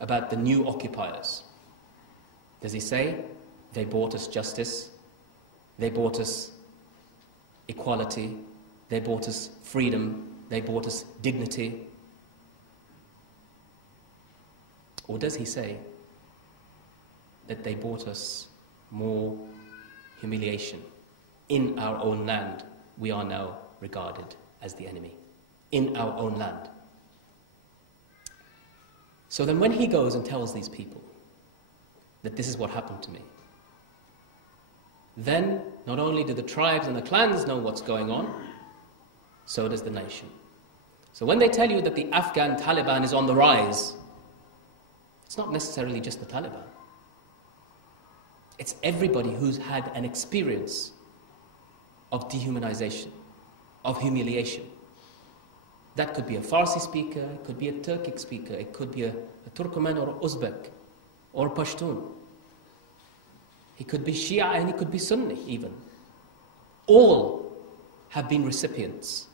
about the new occupiers? Does he say, they bought us justice, they bought us equality, they bought us freedom, they bought us dignity? Or does he say that they bought us more humiliation? In our own land, we are now regarded as the enemy. In our own land. So then when he goes and tells these people that this is what happened to me, then not only do the tribes and the clans know what's going on, so does the nation. So when they tell you that the Afghan Taliban is on the rise, it's not necessarily just the Taliban. It's everybody who's had an experience of dehumanization, of humiliation. That could be a Farsi speaker, it could be a Turkic speaker, it could be a Turkmen or Uzbek or Pashtun. He could be Shia and he could be Sunni even. All have been recipients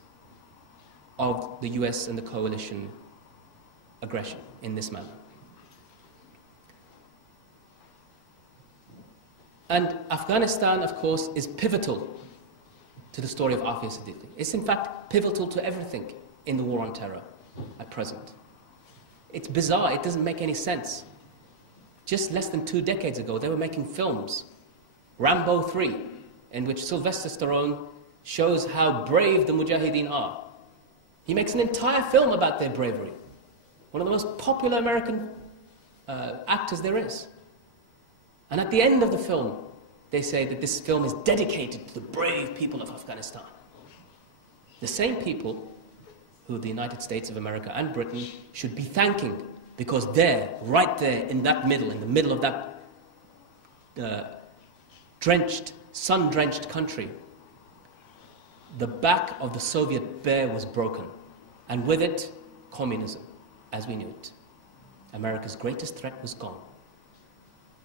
of the US and the coalition aggression in this manner. And Afghanistan, of course, is pivotal to the story of Afia Siddiqui. It's in fact pivotal to everything in the war on terror at present. It's bizarre, it doesn't make any sense. Just less than 2 decades ago, they were making films, Rambo 3, in which Sylvester Stallone shows how brave the Mujahideen are. He makes an entire film about their bravery. One of the most popular American actors there is. And at the end of the film, they say that this film is dedicated to the brave people of Afghanistan. The same people who the United States of America and Britain should be thanking, because there, right there in the middle of that sun-drenched country, the back of the Soviet bear was broken, and with it, communism, as we knew it. America's greatest threat was gone.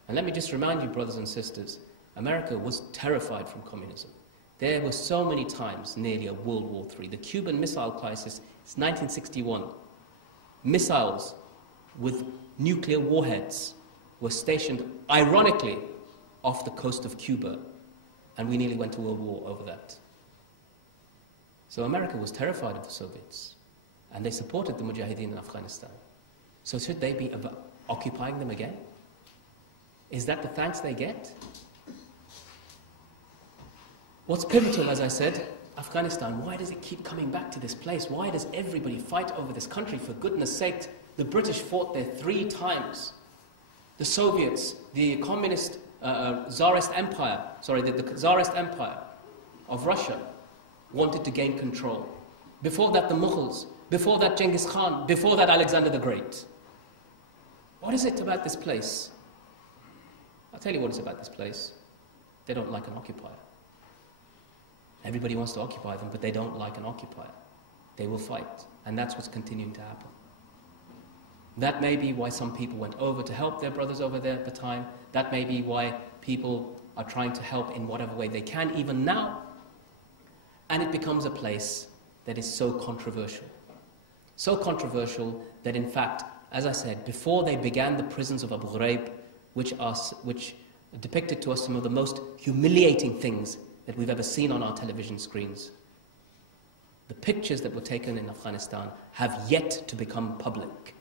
And let me just remind you, brothers and sisters, America was terrified from communism. There were so many times, nearly a World War III. The Cuban Missile Crisis is 1961. Missiles with nuclear warheads were stationed, ironically, off the coast of Cuba, and we nearly went to World War over that. So America was terrified of the Soviets, and they supported the Mujahideen in Afghanistan. So should they be occupying them again? Is that the thanks they get? What's pivotal, as I said, Afghanistan. Why does it keep coming back to this place? Why does everybody fight over this country? For goodness sake, the British fought there 3 times. The Soviets, the communist Tsarist Empire, the Tsarist Empire of Russia wanted to gain control. Before that, the Mughals. Before that, Genghis Khan. Before that, Alexander the Great. What is it about this place? I'll tell you what it's about this place. They don't like an occupier. Everybody wants to occupy them, but they don't like an occupier. They will fight, and that's what's continuing to happen. That may be why some people went over to help their brothers over there at the time. That may be why people are trying to help in whatever way they can, even now. And it becomes a place that is so controversial. So controversial that, in fact, as I said, before they began the prisons of Abu Ghraib, which depicted to us some of the most humiliating things that we've ever seen on our television screens, the pictures that were taken in Afghanistan have yet to become public.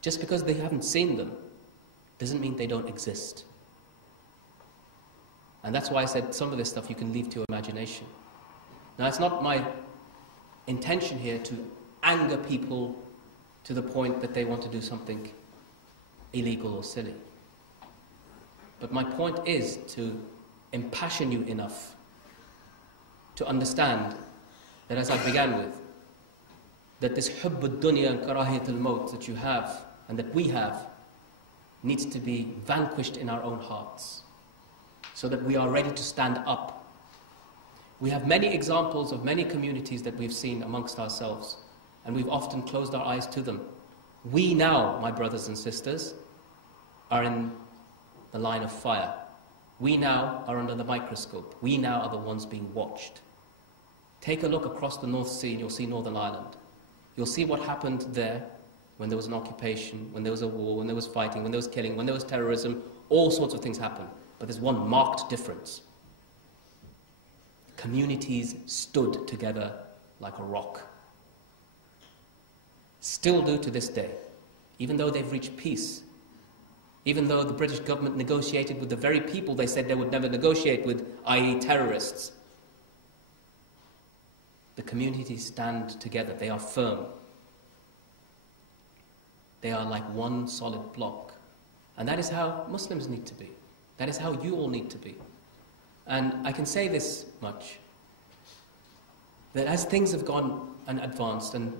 Just because they haven't seen them doesn't mean they don't exist. And that's why I said some of this stuff you can leave to your imagination. Now, it's not my intention here to anger people to the point that they want to do something illegal or silly. But my point is to impassion you enough to understand that, as I began with, that this hubb ad-dunya and karahiyat al-maut that you have and that we have needs to be vanquished in our own hearts so that we are ready to stand up. We have many examples of many communities that we've seen amongst ourselves, and we've often closed our eyes to them. We now, my brothers and sisters, are in the line of fire. We now are under the microscope. We now are the ones being watched. Take a look across the North Sea and you'll see Northern Ireland. You'll see what happened there when there was an occupation, when there was a war, when there was fighting, when there was killing, when there was terrorism, all sorts of things happen. But there's one marked difference. Communities stood together like a rock. Still do to this day, even though they've reached peace, even though the British government negotiated with the very people they said they would never negotiate with, i.e. terrorists. The communities stand together. They are firm. They are like one solid block. And that is how Muslims need to be. That is how you all need to be. And I can say this much, that as things have gone and advanced, and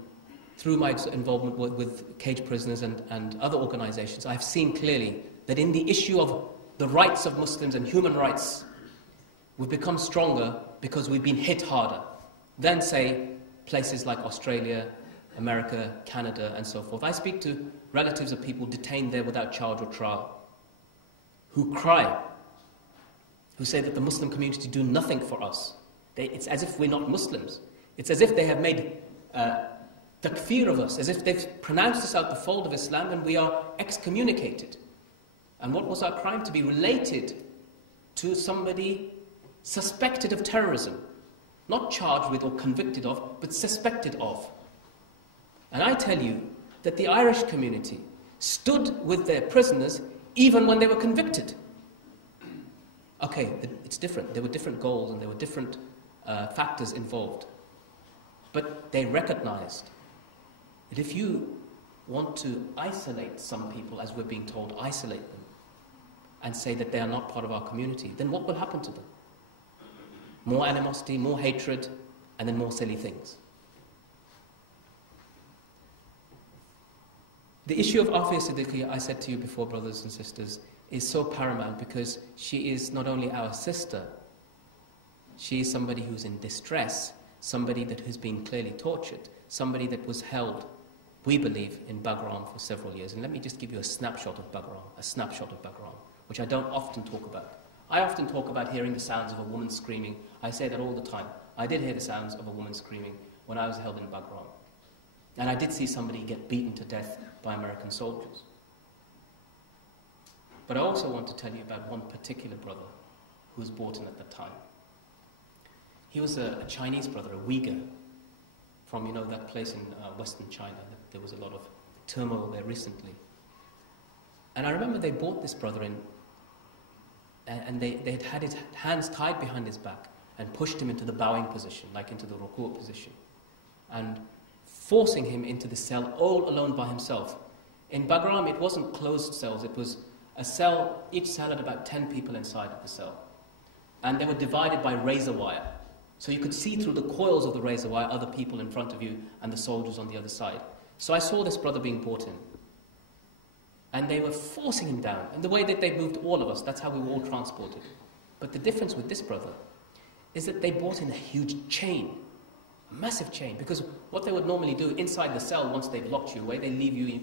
through my involvement with cage prisoners and other organizations, I've seen clearly that in the issue of the rights of Muslims and human rights, we've become stronger because we've been hit harder than, say, places like Australia, America, Canada, and so forth. I speak to relatives of people detained there without charge or trial, who cry, who say that the Muslim community do nothing for us. It's as if we're not Muslims. It's as if they have made takfir of us, as if they've pronounced us out the fold of Islam and we are excommunicated. And what was our crime? To be related to somebody suspected of terrorism. Not charged with or convicted of, but suspected of. And I tell you that the Irish community stood with their prisoners even when they were convicted. Okay, it's different. There were different goals and there were different factors involved. But they recognized that if you want to isolate some people, as we're being told, isolate them, and say that they are not part of our community, then what will happen to them? More animosity, more hatred, and then more silly things. The issue of Afia Siddiqui, I said to you before, brothers and sisters, is so paramount because she is not only our sister, she is somebody who's in distress, somebody that has been clearly tortured, somebody that was held, we believe, in Bagram for several years. And let me just give you a snapshot of Bagram, which I don't often talk about. I often talk about hearing the sounds of a woman screaming. I say that all the time. I did hear the sounds of a woman screaming when I was held in Bagram. And I did see somebody get beaten to death by American soldiers. But I also want to tell you about one particular brother who was brought in at the time. He was a Chinese brother, a Uyghur, from, that place in Western China. There was a lot of turmoil there recently. And I remember they brought this brother in, and they had his hands tied behind his back and pushed him into the bowing position, like into the ruku' position, and forcing him into the cell all alone by himself. In Bagram, it wasn't closed cells, it was a cell, each cell had about 10 people inside of the cell. And they were divided by razor wire. So you could see through the coils of the razor wire other people in front of you and the soldiers on the other side. So I saw this brother being brought in. And they were forcing him down. And the way that they moved all of us, that's how we were all transported. But the difference with this brother is that they brought in a huge chain, a massive chain. Because what they would normally do inside the cell, once they've locked you away, they leave you,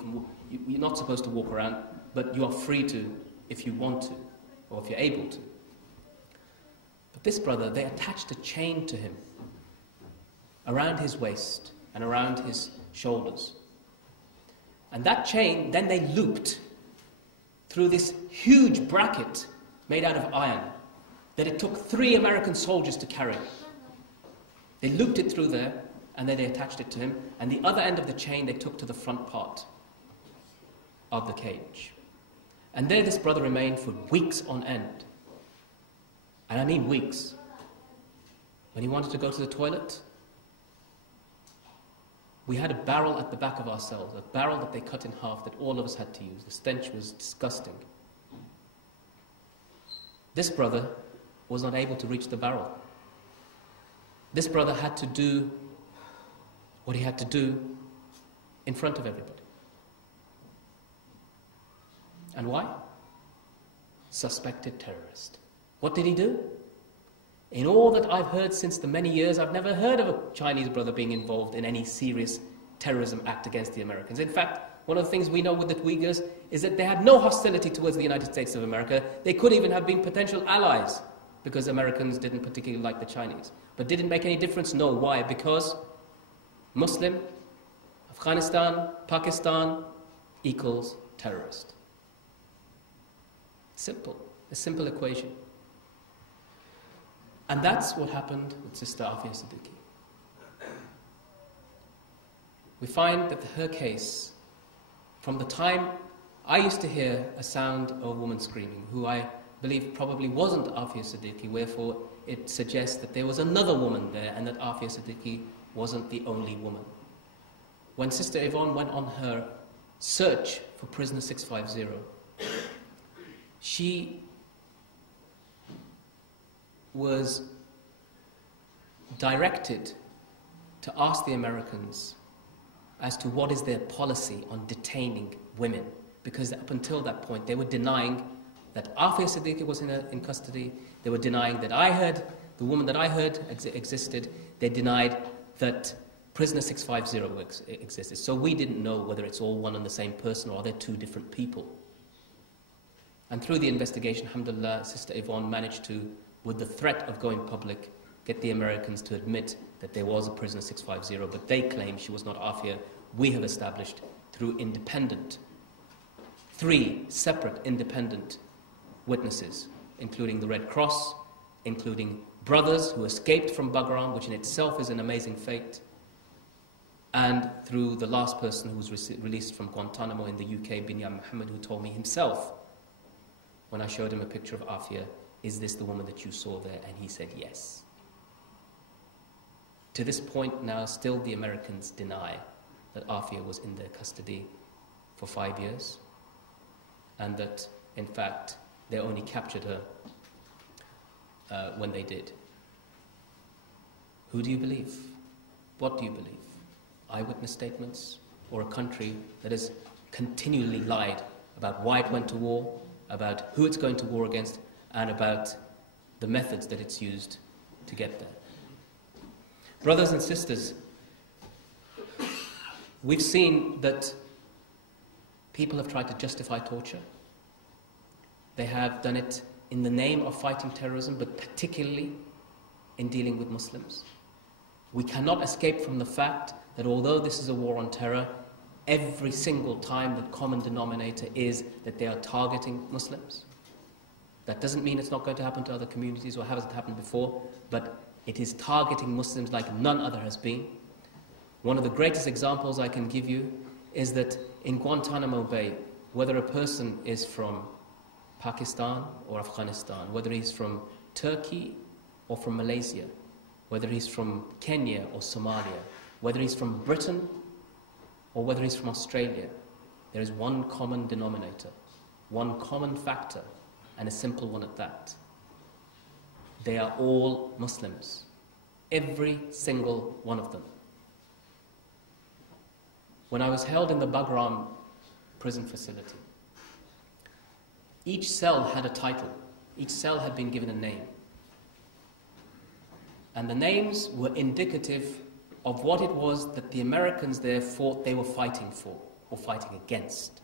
you're not supposed to walk around, but you are free to if you want to, or if you're able to. But this brother, they attached a chain to him around his waist and around his shoulders. And that chain, then they looped through this huge bracket made out of iron that it took 3 American soldiers to carry. They looped it through there, and then they attached it to him, and the other end of the chain they took to the front part of the cage. And there this brother remained for weeks on end. And I mean weeks. When he wanted to go to the toilet, we had a barrel at the back of our cells, a barrel that they cut in half that all of us had to use. The stench was disgusting. This brother was not able to reach the barrel. This brother had to do what he had to do in front of everybody. And why? Suspected terrorist. What did he do? In all that I've heard since the many years, I've never heard of a Chinese brother being involved in any serious terrorism act against the Americans. In fact, one of the things we know with the Uyghurs is that they had no hostility towards the United States of America. They could even have been potential allies because Americans didn't particularly like the Chinese. But did it make any difference? No. Why? Because Muslim, Afghanistan, Pakistan equals terrorist. Simple, a simple equation. And that's what happened with Sister Afia Siddiqui. We find that her case, from the time I used to hear a sound of a woman screaming, who I believe probably wasn't Afia Siddiqui, wherefore it suggests that there was another woman there and that Afia Siddiqui wasn't the only woman. When Sister Yvonne went on her search for prisoner 650, she was directed to ask the Americans as to what is their policy on detaining women, because up until that point they were denying that Afia Siddiqui was in custody, they were denying that the woman that I heard existed, they denied that prisoner 650 existed. So we didn't know whether it's all one and the same person or are there two different people. And through the investigation, alhamdulillah, Sister Yvonne managed to, with the threat of going public, get the Americans to admit that there was a prisoner 650, but they claim she was not Afia. We have established through three separate independent witnesses, including the Red Cross, including brothers who escaped from Bagram, which in itself is an amazing fate, and through the last person who was released from Guantanamo in the UK, Binyam Muhammad, who told me himself, when I showed him a picture of Afia, is this the woman that you saw there? And he said yes. To this point now, still the Americans deny that Afia was in their custody for 5 years, and that, in fact, they only captured her when they did. Who do you believe? What do you believe? Eyewitness statements, or a country that has continually lied about why it went to war, about who it's going to war against, and about the methods that it's used to get there? Brothers and sisters, we've seen that people have tried to justify torture. They have done it in the name of fighting terrorism, but particularly in dealing with Muslims. We cannot escape from the fact that although this is a war on terror, every single time the common denominator is that they are targeting Muslims. That doesn't mean it's not going to happen to other communities or hasn't happened before, but it is targeting Muslims like none other has been. One of the greatest examples I can give you is that in Guantanamo Bay, whether a person is from Pakistan or Afghanistan, whether he's from Turkey or from Malaysia, whether he's from Kenya or Somalia, whether he's from Britain or whether he's from Australia, there is one common denominator, one common factor, and a simple one at that. They are all Muslims. Every single one of them. When I was held in the Bagram prison facility, each cell had a title. Each cell had been given a name. And the names were indicative of what it was that the Americans there thought they were fighting for or fighting against.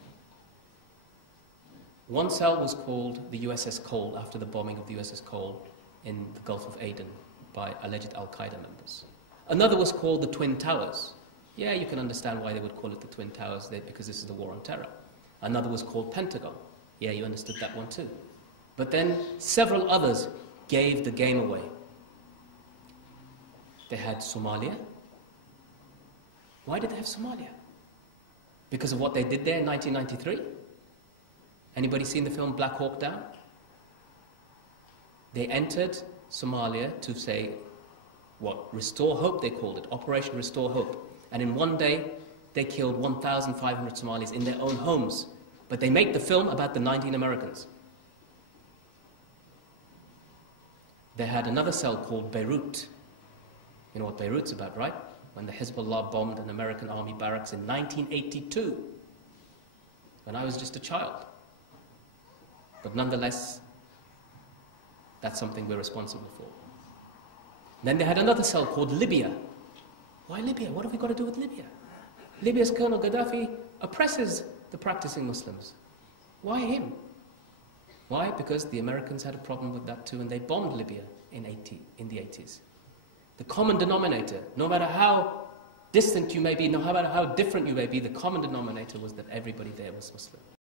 One cell was called the USS Cole, after the bombing of the USS Cole in the Gulf of Aden by alleged Al-Qaeda members. Another was called the Twin Towers. Yeah, you can understand why they would call it the Twin Towers, because this is the war on terror. Another was called Pentagon. Yeah, you understood that one too. But then several others gave the game away. They had Somalia. Why did they have Somalia? Because of what they did there in 1993? Anybody seen the film Black Hawk Down? They entered Somalia to say, Restore Hope, they called it, Operation Restore Hope. And in one day, they killed 1,500 Somalis in their own homes. But they made the film about the 19 Americans. They had another cell called Beirut. You know what Beirut's about, right? When the Hezbollah bombed an American army barracks in 1982, when I was just a child. But nonetheless, that's something we're responsible for. Then they had another cell called Libya. Why Libya? What have we got to do with Libya? Libya's Colonel Gaddafi oppresses the practicing Muslims. Why him? Why? Because the Americans had a problem with that too, and they bombed Libya in the 80s. The common denominator, no matter how distant you may be, no matter how different you may be, the common denominator was that everybody there was Muslim.